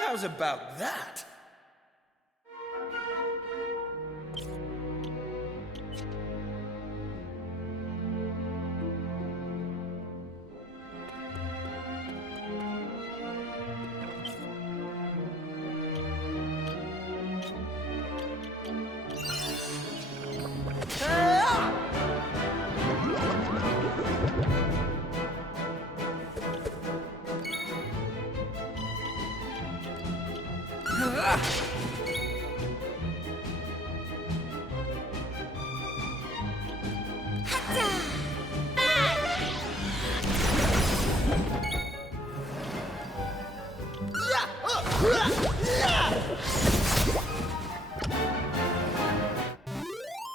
How's about that?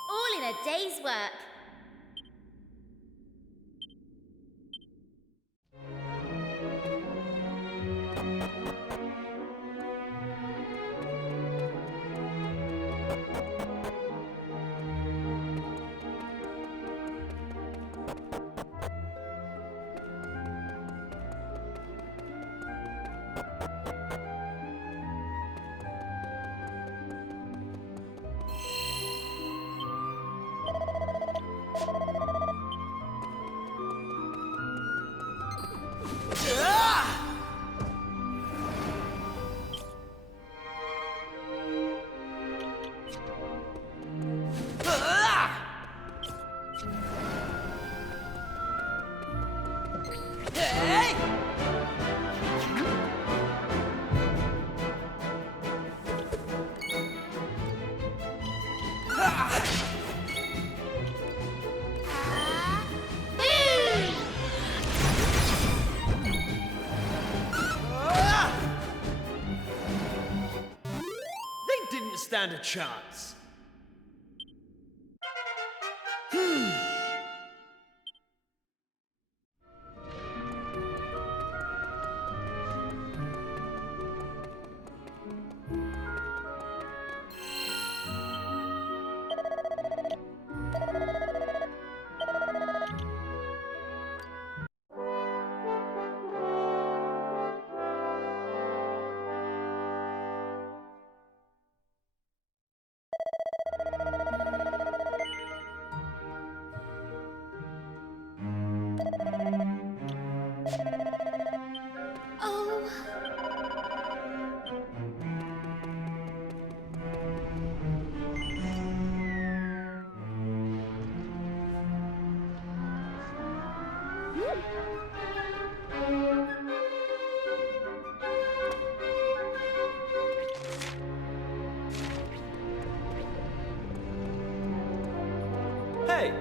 All in a day's work. They didn't stand a chance. Hey!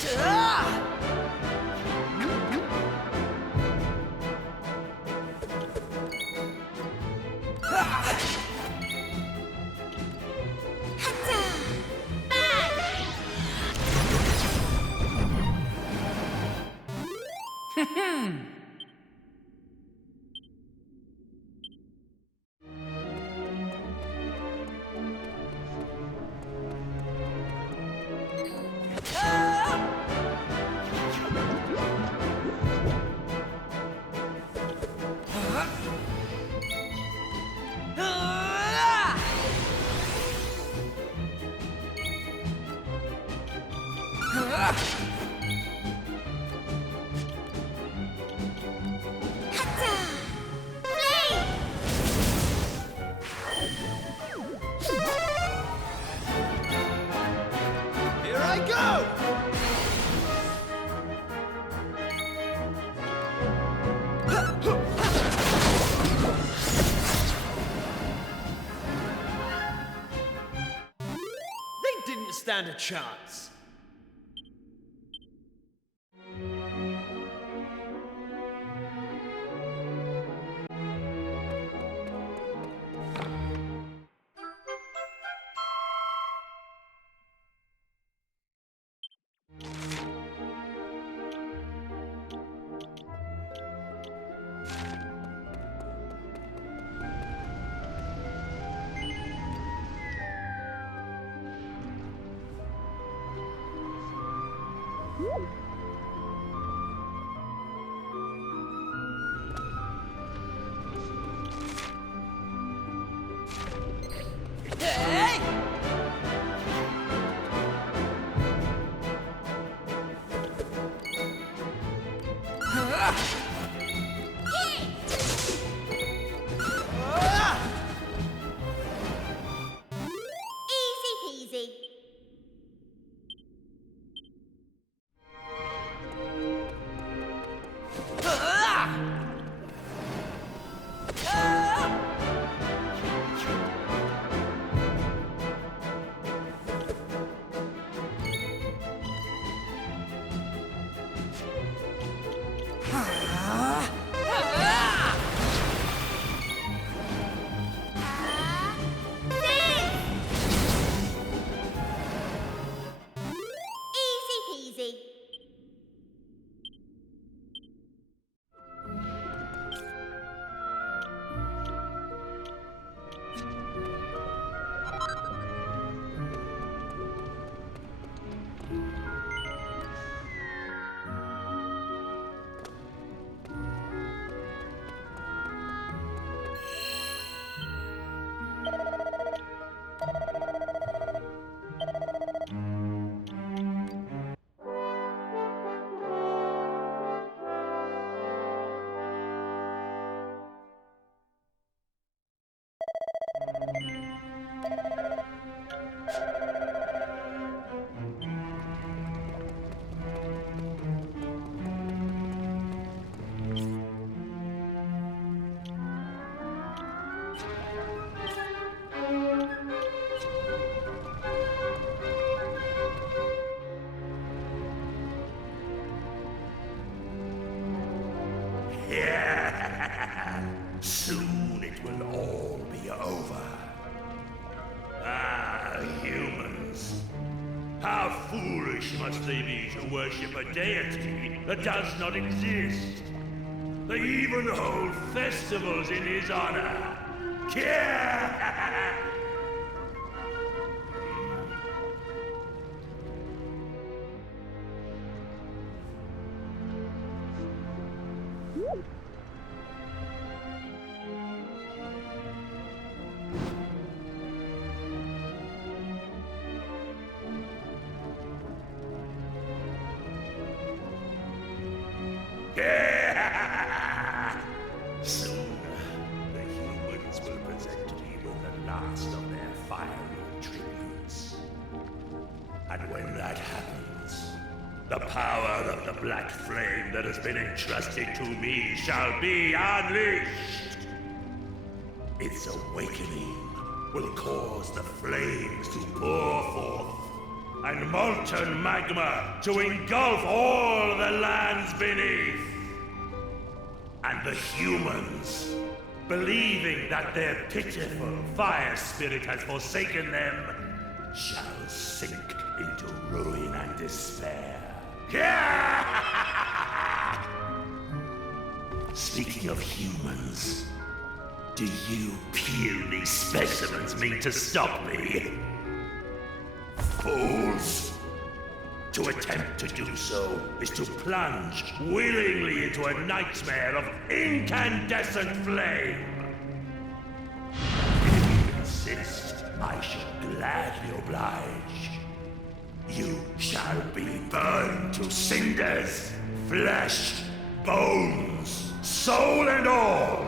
Here I go! They didn't stand a chance. Easy peasy. Easy peasy. Soon it will all be over. Ah, humans. How foolish must they be to worship a deity that does not exist? They even hold festivals in his honor. Soon, the humans will present me with the last of their fiery tributes. And when that happens, the power of the black flame that has been entrusted to me shall be unleashed. Its awakening will cause the flames to pour forth, and molten magma to engulf all the lands beneath. And the humans, believing that their pitiful fire spirit has forsaken them, shall sink into ruin and despair. Speaking of humans, do you puny specimens mean to stop me? Fools! To attempt to do so is to plunge willingly into a nightmare of incandescent flame. If you insist, I shall gladly oblige. You shall be burned to cinders, flesh, bones, soul and all.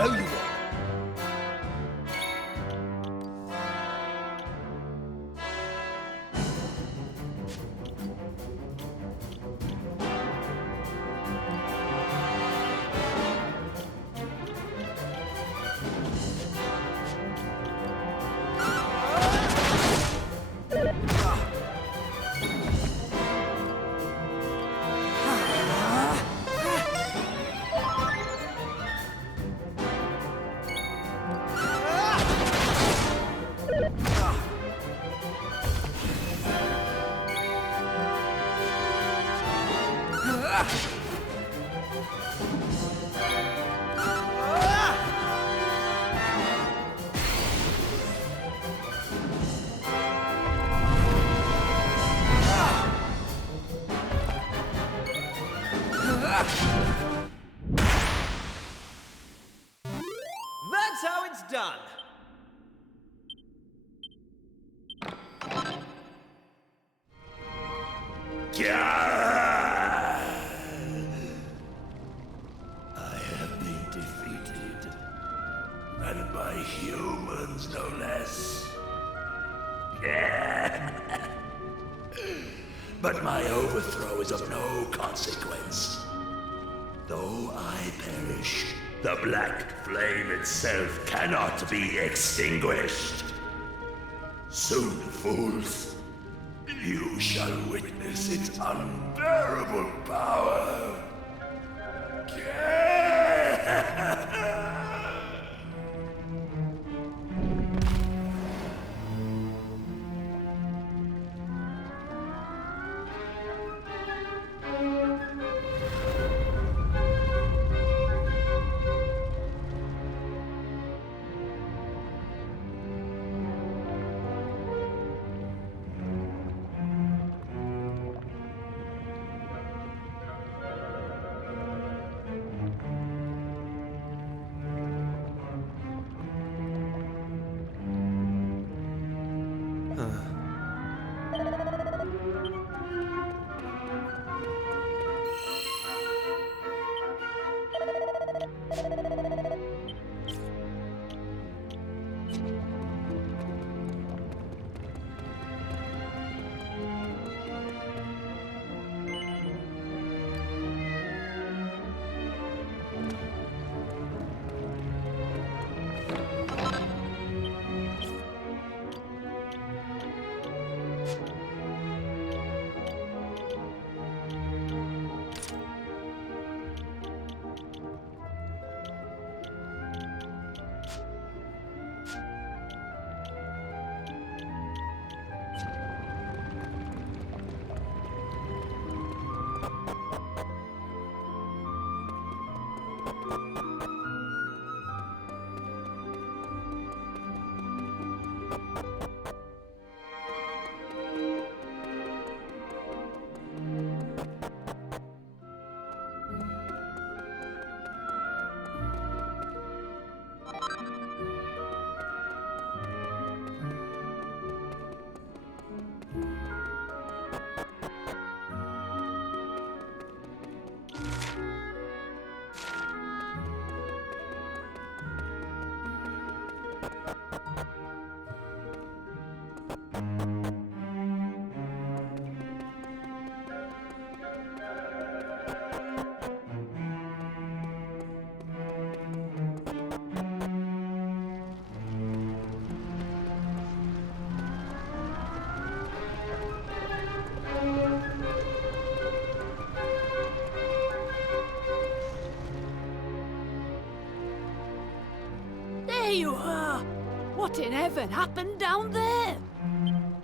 owe you one. That's how it's done. I have been defeated, and by humans no less. But my overthrow is of no consequence. Though I perish, the black flame itself cannot be extinguished. Soon, fools, you shall witness its unbearable power. There you are! What in heaven happened down there?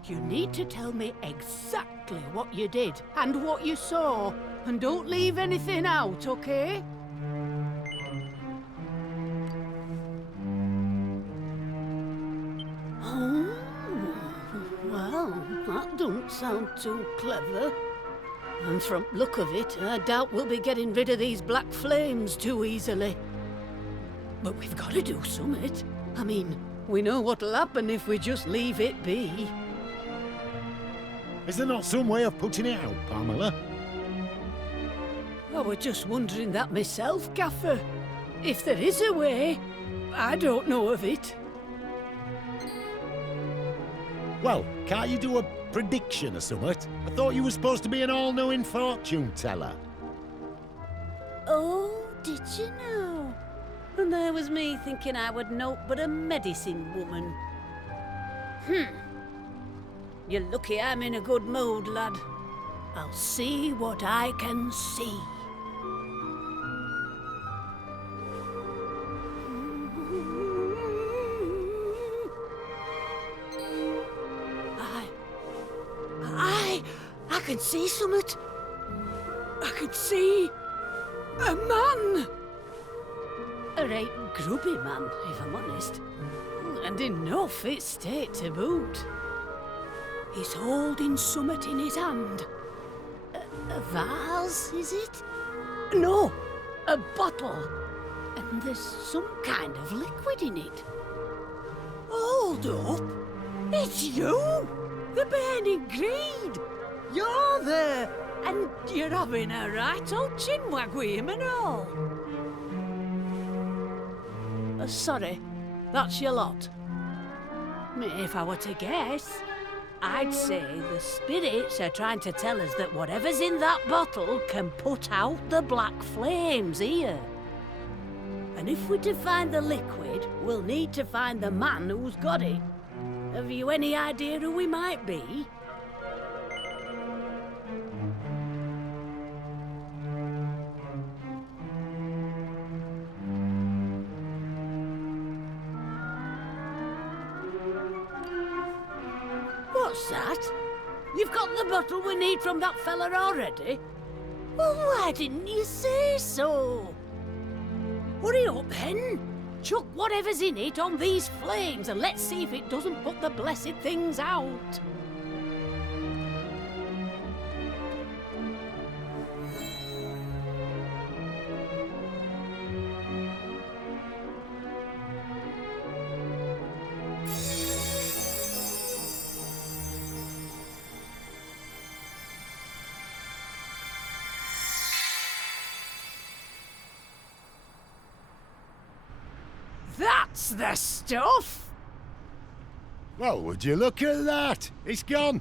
You need to tell me exactly what you did and what you saw, and don't leave anything out, okay? Oh, well, that don't sound too clever. And from look of it, I doubt we'll be getting rid of these black flames too easily. But we've got to do summit. I mean, we know what'll happen if we just leave it be. Is there not some way of putting it out, Pamela? I was just wondering that myself, Gaffer. If there is a way, I don't know of it. Well, can't you do a prediction or something? I thought you were supposed to be an all-knowing fortune teller. Oh, did you know? And there was me thinking I would know but a medicine woman. You're lucky I'm in a good mood, lad. I'll see what I can see. I can see summit. I can see a man. A right grubby man, if I'm honest. And in no fit state to boot. He's holding summit in his hand. A vase, is it? No, a bottle. And there's some kind of liquid in it. Hold up! It's you! The burning greed! You're there! And you're having a right old chinwag with him and all. Sorry, that's your lot. If I were to guess, I'd say the spirits are trying to tell us that whatever's in that bottle can put out the black flames here. And if we're to find the liquid, we'll need to find the man who's got it. Have you any idea who we might be? What's that? You've got the bottle we need from that fella already? Well, why didn't you say so? Hurry up then. Chuck whatever's in it on these flames and let's see if it doesn't put the blessed things out. That's the stuff! Well, would you look at that? It's gone.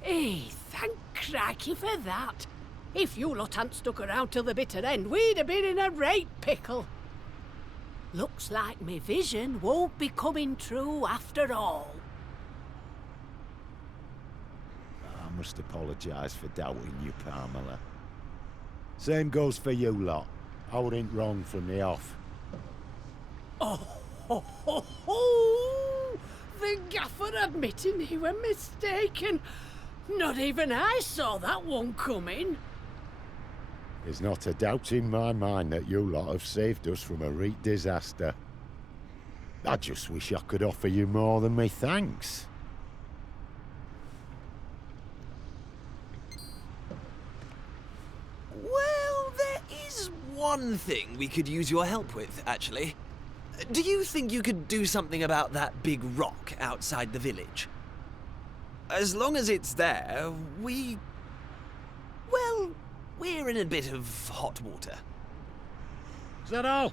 Hey, thank crikey for that. If you lot hadn't stuck around till the bitter end, we'd have been in a right pickle. Looks like me vision won't be coming true after all. I must apologise for doubting you, Pamela. Same goes for you lot. I wasn't wrong from the off. Oh, ho, ho, ho! The gaffer admitting he were mistaken. Not even I saw that one coming. There's not a doubt in my mind that you lot have saved us from a real disaster. I just wish I could offer you more than me thanks. Well, there is one thing we could use your help with, actually. Do you think you could do something about that big rock outside the village? As long as it's there, well, we're in a bit of hot water. Is that all?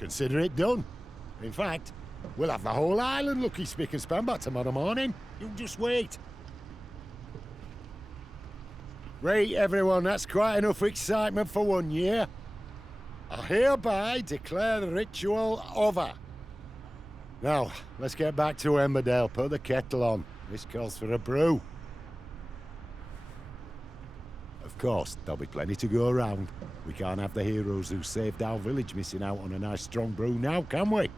Consider it done. In fact, we'll have the whole island looking spick and span by tomorrow morning. You just wait. Right, everyone, that's quite enough excitement for 1 year. I hereby declare the ritual over. Now, let's get back to Emberdale. Put the kettle on. This calls for a brew. Of course, there'll be plenty to go around. We can't have the heroes who saved our village missing out on a nice strong brew now, can we?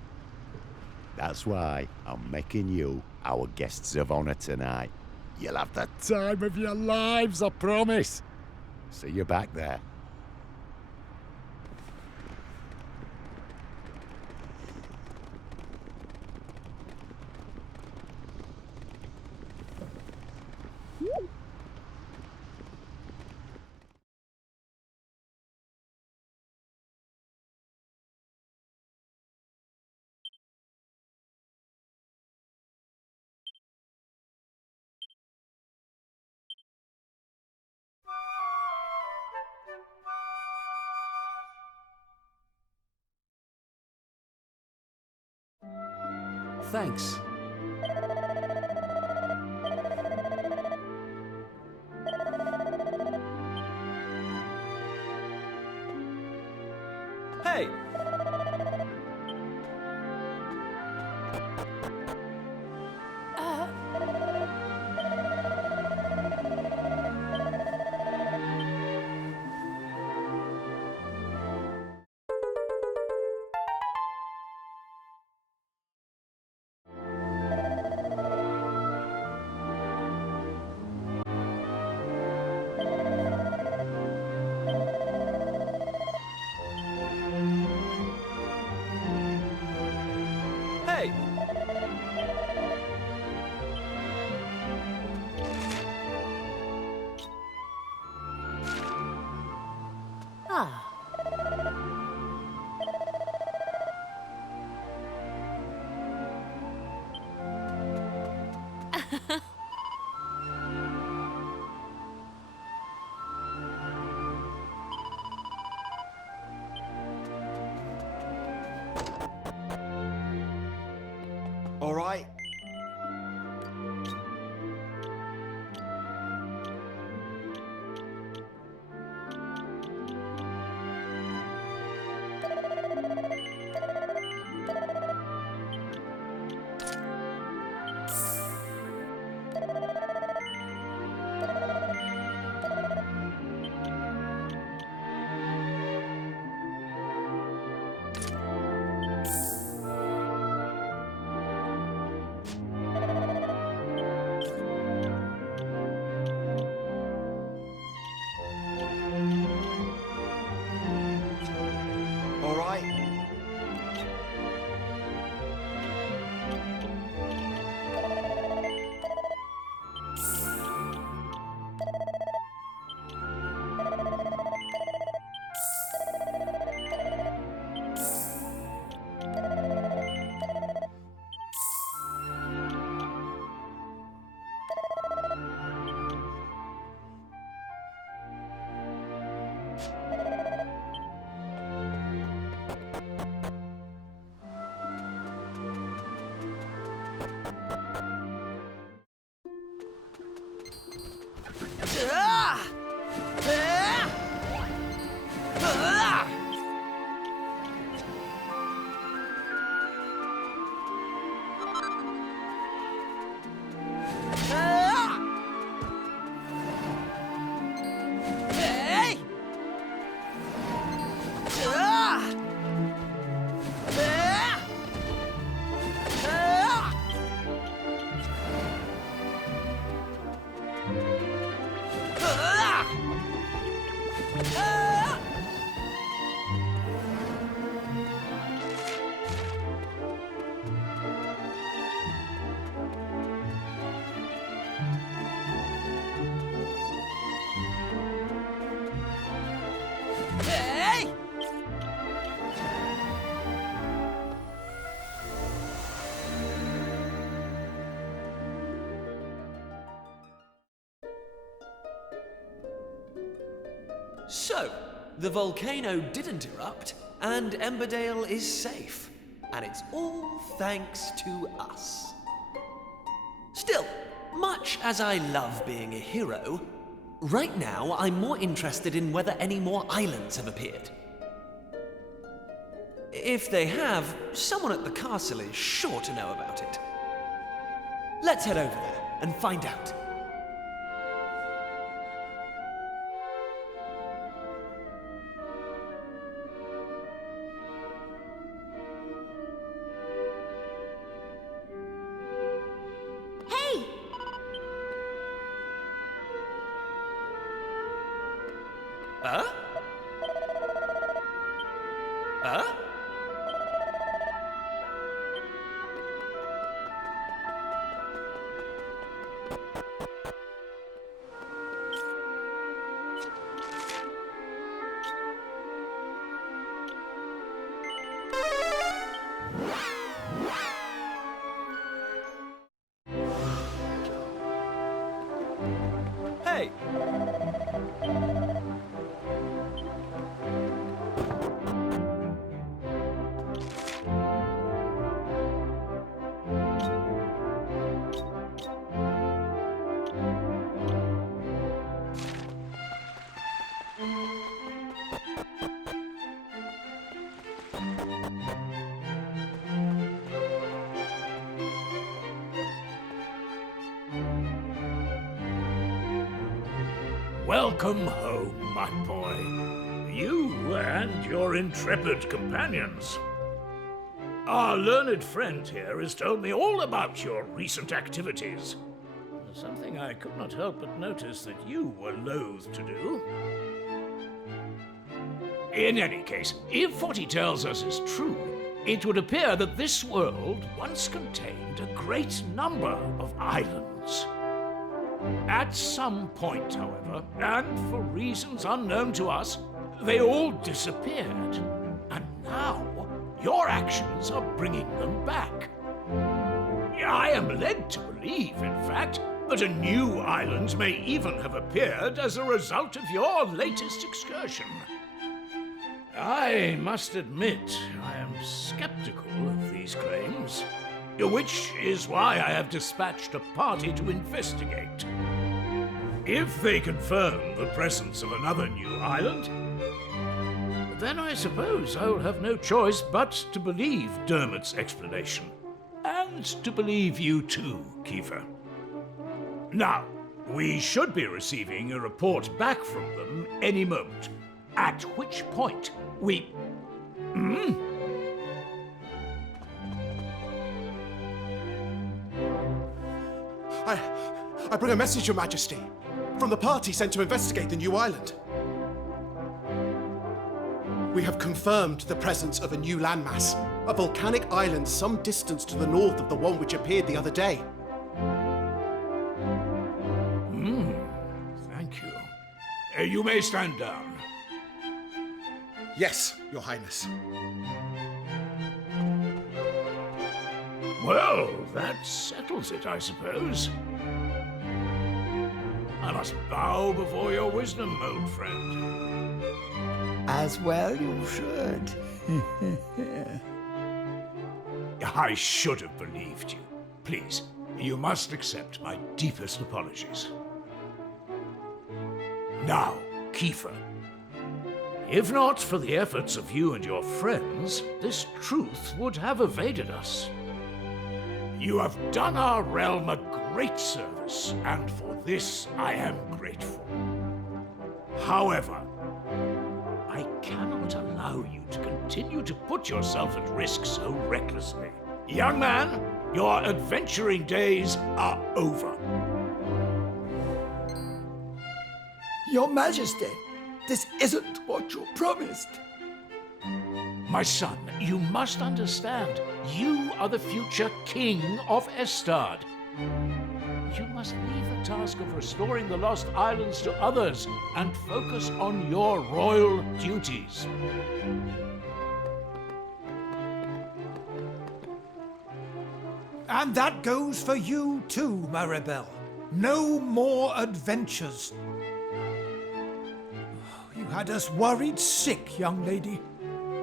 That's why I'm making you our guests of honor tonight. You'll have the time of your lives, I promise. See you back there. thanks. Hey! Hey! Ah. All right. All right. Ah! Ah! Ah! Ah! Hey! Ah! Ah! Ah! Ah! Ah! Hey! So, the volcano didn't erupt, and Emberdale is safe. And it's all thanks to us. Still, much as I love being a hero, right now I'm more interested in whether any more islands have appeared. If they have, someone at the castle is sure to know about it. Let's head over there and find out. Hey! Huh? Huh? Hey! Welcome home, my boy. You and your intrepid companions. Our learned friend here has told me all about your recent activities. Something I could not help but notice that you were loath to do. In any case, if what he tells us is true, it would appear that this world once contained a great number of islands. At some point, however, and for reasons unknown to us, they all disappeared. And now, your actions are bringing them back. I am led to believe, in fact, that a new island may even have appeared as a result of your latest excursion. I must admit, I am skeptical of these claims, which is why I have dispatched a party to investigate. If they confirm the presence of another new island, then I suppose I will have no choice but to believe Dermot's explanation. And to believe you too, Kiefer. Now, we should be receiving a report back from them any moment, at which point we... I bring a message, Your Majesty, from the party sent to investigate the new island. We have confirmed the presence of a new landmass, a volcanic island some distance to the north of the one which appeared the other day. Thank you. You may stand down. Yes, Your Highness. Well, that settles it, I suppose. I must bow before your wisdom, old friend. As well you should. I should have believed you. Please, you must accept my deepest apologies. Now, Kiefer. If not for the efforts of you and your friends, this truth would have evaded us. You have done our realm a great service, and for this I am grateful. However, I cannot allow you to continue to put yourself at risk so recklessly. Young man, your adventuring days are over. Your Majesty, this isn't what you promised. My son, you must understand, you are the future king of Estard. You must leave the task of restoring the lost islands to others and focus on your royal duties. And that goes for you too, Maribel. No more adventures. You had us worried sick, young lady.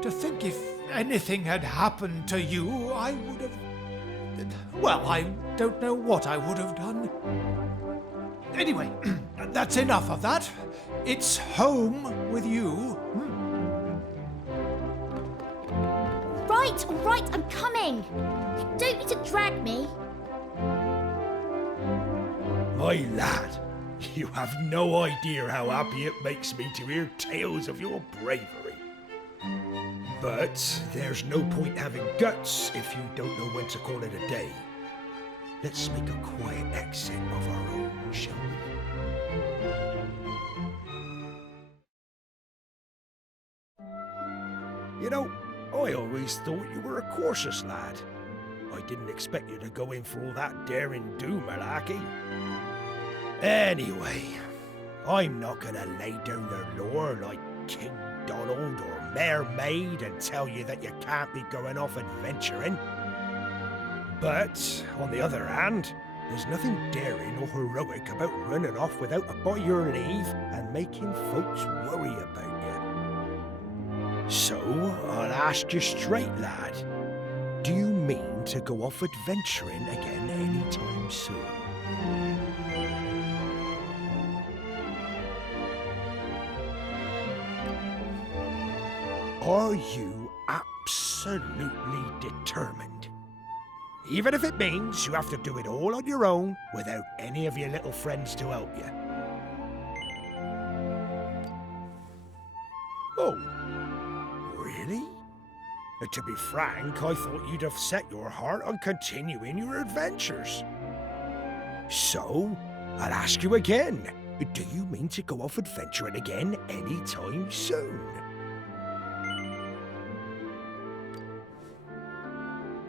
To think if anything had happened to you, I would have... Well, I don't know what I would have done. Anyway, that's enough of that. It's home with you. Right, all right, I'm coming. You don't need to drag me. My lad, you have no idea how happy it makes me to hear tales of your bravery. But there's no point having guts if you don't know when to call it a day. Let's make a quiet exit of our own, shall we? You know, I always thought you were a cautious lad. I didn't expect you to go in for all that daring-do malarkey. Anyway, I'm not gonna lay down the law like King Donald or Mayor Maid and tell you that you can't be going off adventuring. But, on the other hand, there's nothing daring or heroic about running off without a by your leave and making folks worry about you. So, I'll ask you straight, lad. Do you mean to go off adventuring again anytime soon? Are you absolutely determined. Even if it means you have to do it all on your own without any of your little friends to help you. Oh, really? To be frank, I thought you'd have set your heart on continuing your adventures. So, I'll ask you again. Do you mean to go off adventuring again anytime soon?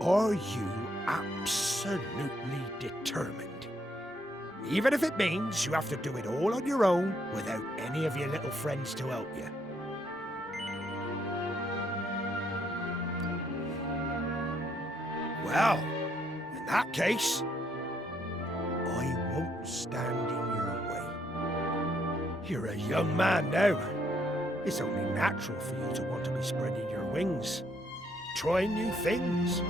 Are you absolutely determined? Even if it means you have to do it all on your own without any of your little friends to help you. Well, in that case, I won't stand in your way. You're a young man now. It's only natural for you to want to be spreading your wings, trying new things.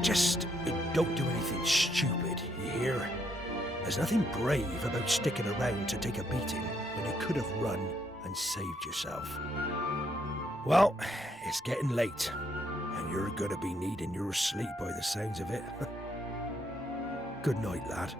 Just don't do anything stupid, you hear? There's nothing brave about sticking around to take a beating when you could have run and saved yourself. Well, it's getting late, and you're gonna be needing your sleep by the sounds of it. Good night, lad.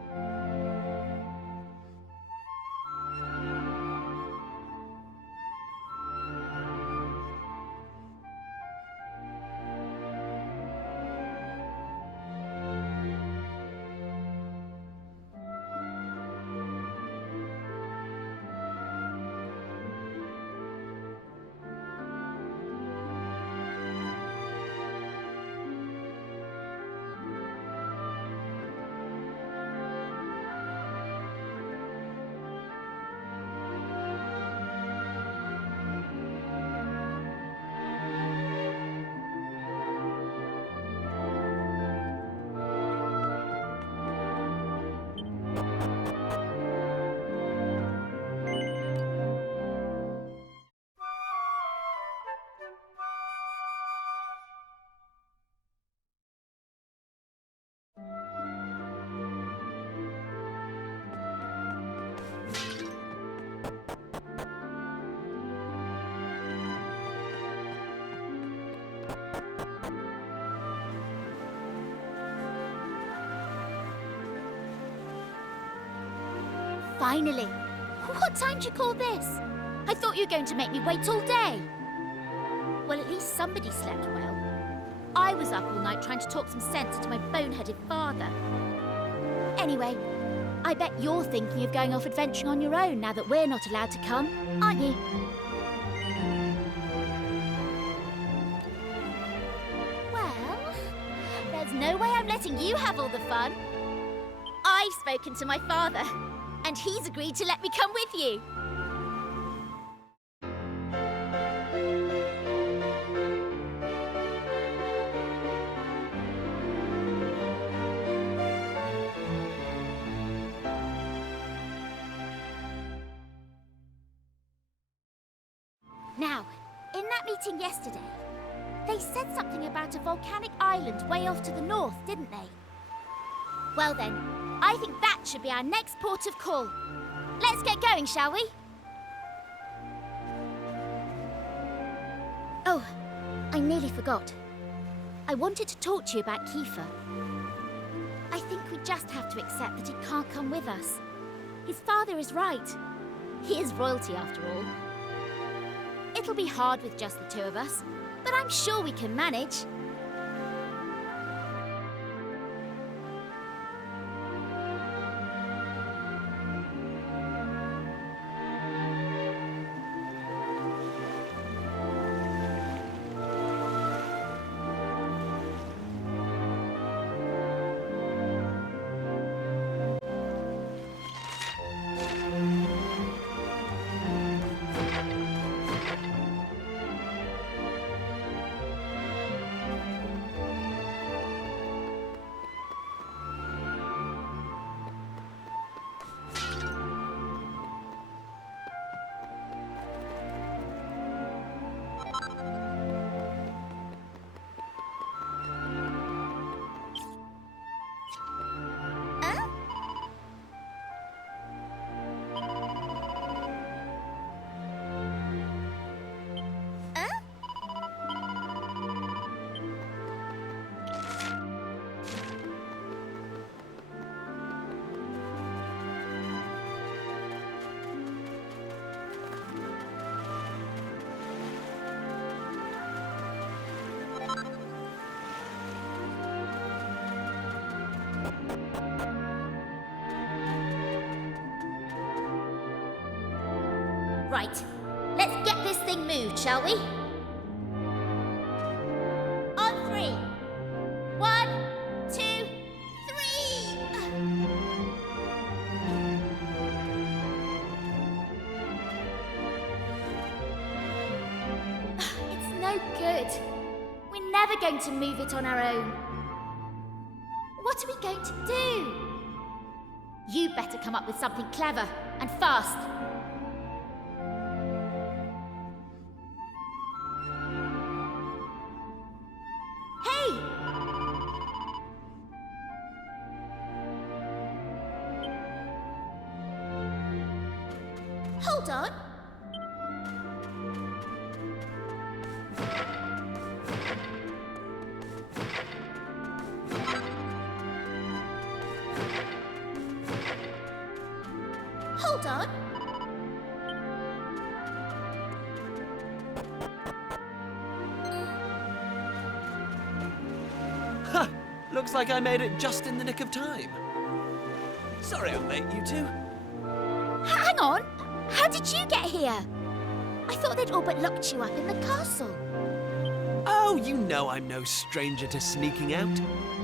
Finally. What time do you call this? I thought you were going to make me wait all day. Well, at least somebody slept well. I was up all night trying to talk some sense into my boneheaded father. Anyway, I bet you're thinking of going off adventuring on your own now that we're not allowed to come, aren't you? Well, there's no way I'm letting you have all the fun. I've spoken to my father, and he's agreed to let me come with you. Now, in that meeting yesterday, they said something about a volcanic island way off to the north, didn't they? Well then, I think that should be our next port of call. Let's get going, shall we? Oh, I nearly forgot. I wanted to talk to you about Kiefer. I think we just have to accept that he can't come with us. His father is right. He is royalty after all. It'll be hard with just the two of us, but I'm sure we can manage. Right, let's get this thing moved, shall we? On three. 1, 2, 3. It's no good. We're never going to move it on our own. What are we going to do? You better come up with something clever and fast. Hey! Hold on. Hold on. Ha! Looks like I made it just in the nick of time. Sorry I'm late, you two. Hang on! How did you get here? I thought they'd all but locked you up in the castle. Oh, you know I'm no stranger to sneaking out.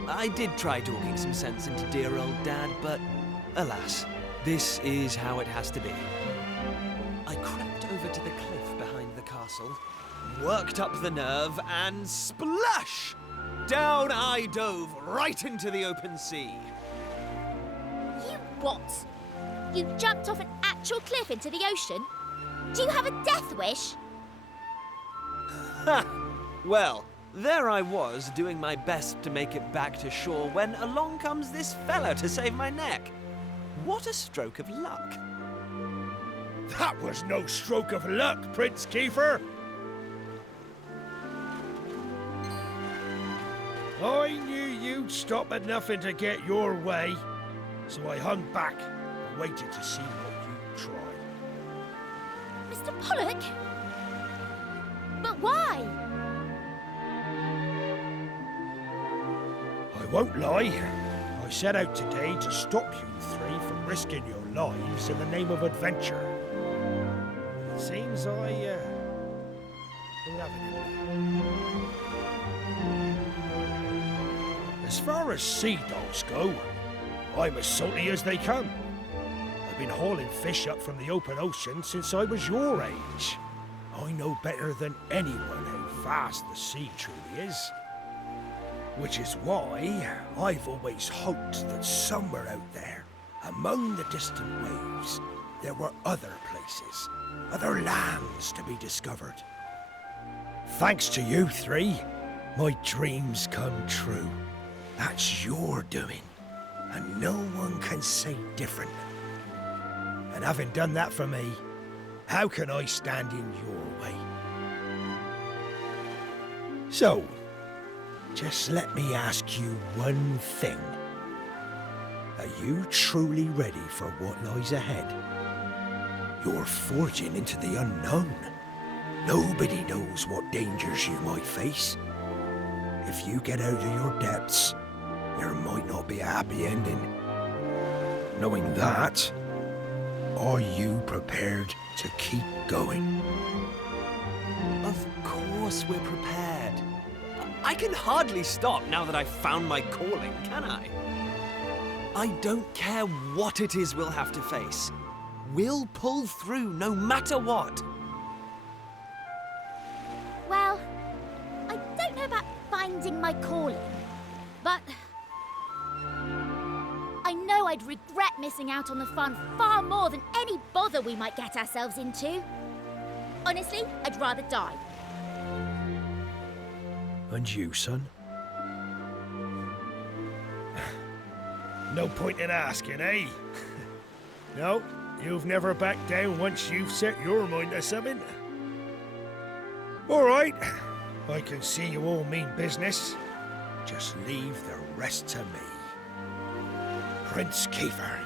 I did try talking some sense into dear old Dad, but alas, this is how it has to be. I crept over to the cliff behind the castle, worked up the nerve, and splash! Down I dove right into the open sea. You what? You jumped off an actual cliff into the ocean? Do you have a death wish? Ha! Well, there I was, doing my best to make it back to shore when along comes this fella to save my neck. What a stroke of luck. That was no stroke of luck, Prince Kiefer. I knew you'd stop at nothing to get your way, so I hung back and waited to see what you'd try. Mr. Pollock? But why? I won't lie. I set out today to stop you three from risking your lives in the name of adventure. It seems I don't have any. As far as sea dogs go, I'm as salty as they come. I've been hauling fish up from the open ocean since I was your age. I know better than anyone how vast the sea truly is. Which is why I've always hoped that somewhere out there, among the distant waves, there were other places, other lands to be discovered. Thanks to you three, my dreams come true. That's your doing, and no one can say different. And having done that for me, how can I stand in your way? So, just let me ask you one thing. Are you truly ready for what lies ahead? You're forging into the unknown. Nobody knows what dangers you might face. If you get out of your depths, there might not be a happy ending. Knowing that, are you prepared to keep going? Of course we're prepared. I can hardly stop now that I've found my calling, can I? I don't care what it is we'll have to face. We'll pull through no matter what. Well, I don't know about finding my calling, but I know I'd regret missing out on the fun far more than any bother we might get ourselves into. Honestly, I'd rather die. And you, son? No point in asking, eh? No, you've never backed down once you've set your mind to something. All right, I can see you all mean business. Just leave the rest to me. Prince Kiefer.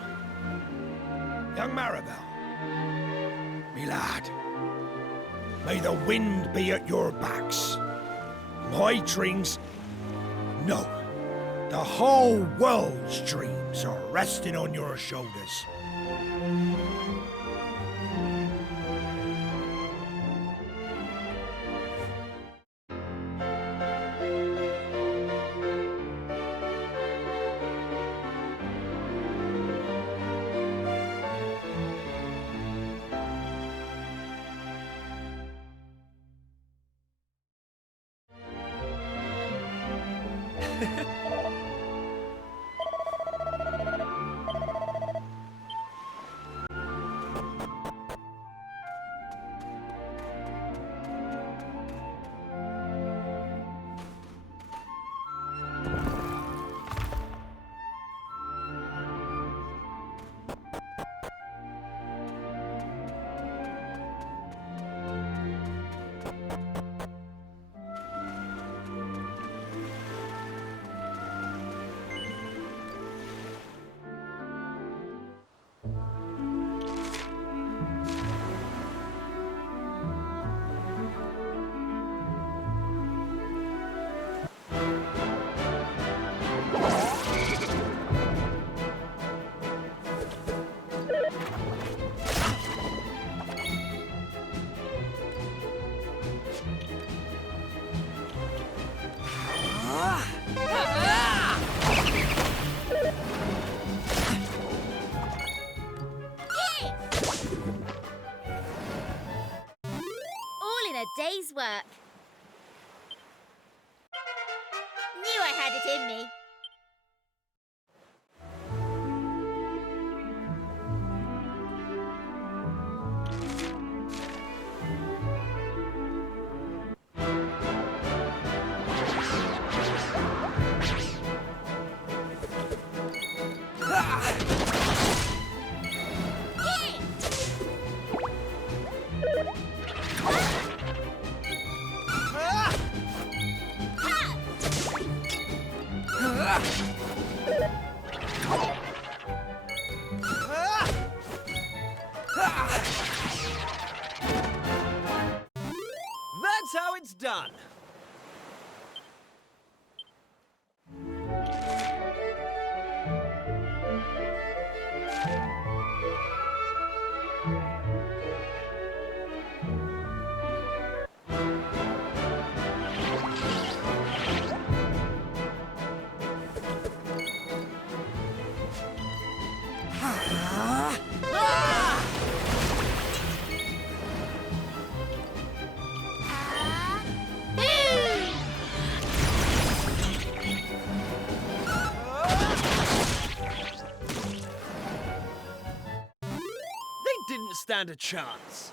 Young Maribel. Me lad. May the wind be at your backs. My dreams... No. The whole world's dreams are resting on your shoulders. All in a day's work. Knew I had it in me. That's how it's done. They didn't stand a chance.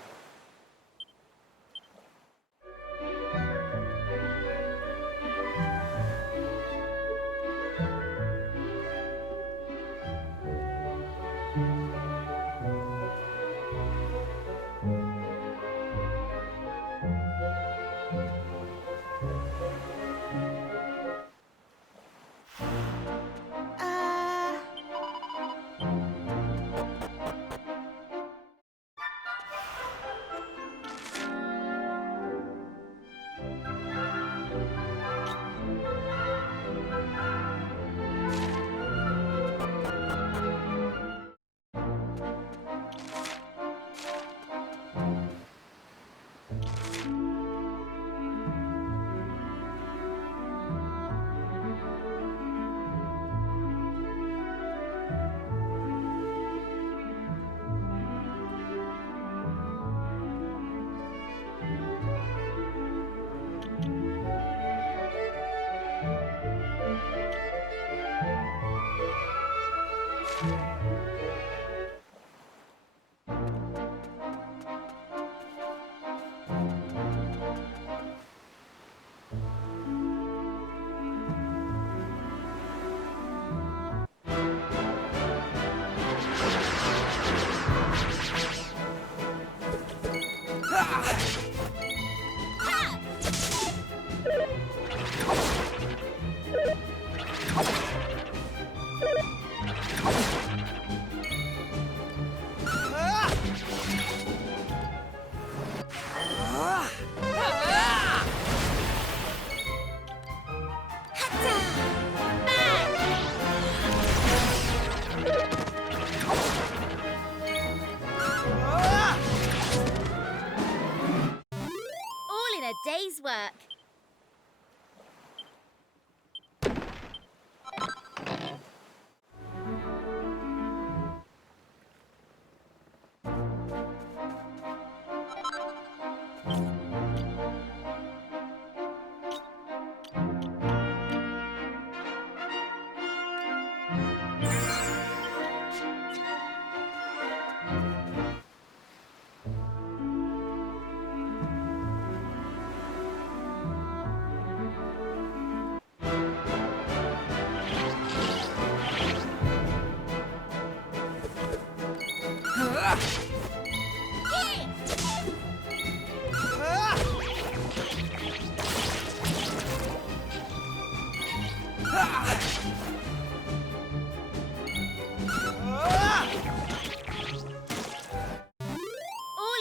All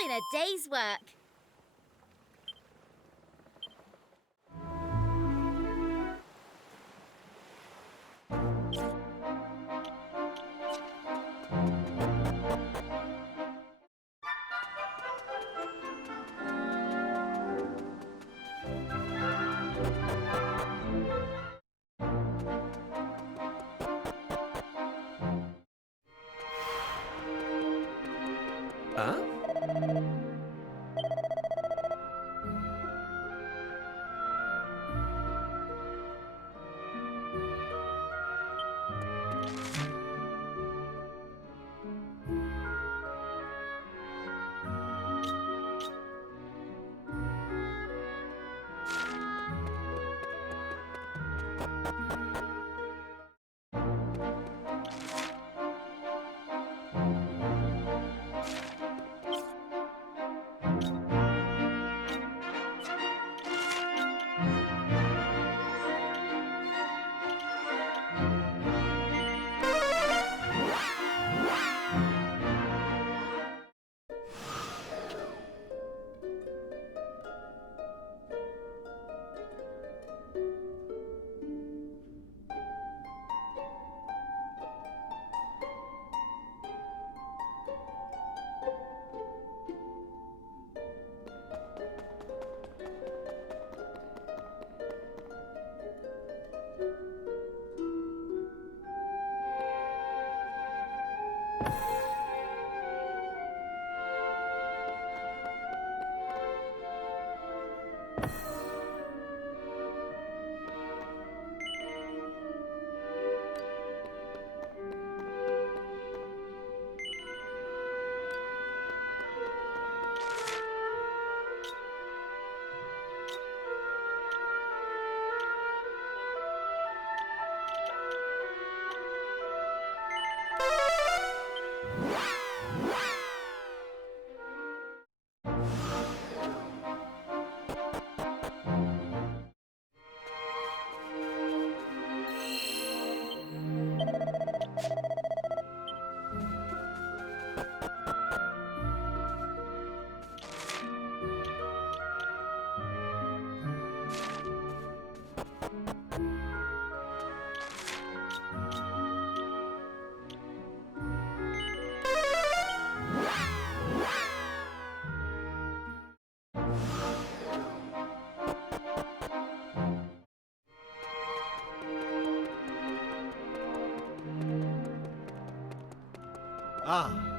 in a day's work. Huh? Ah.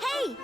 Hey,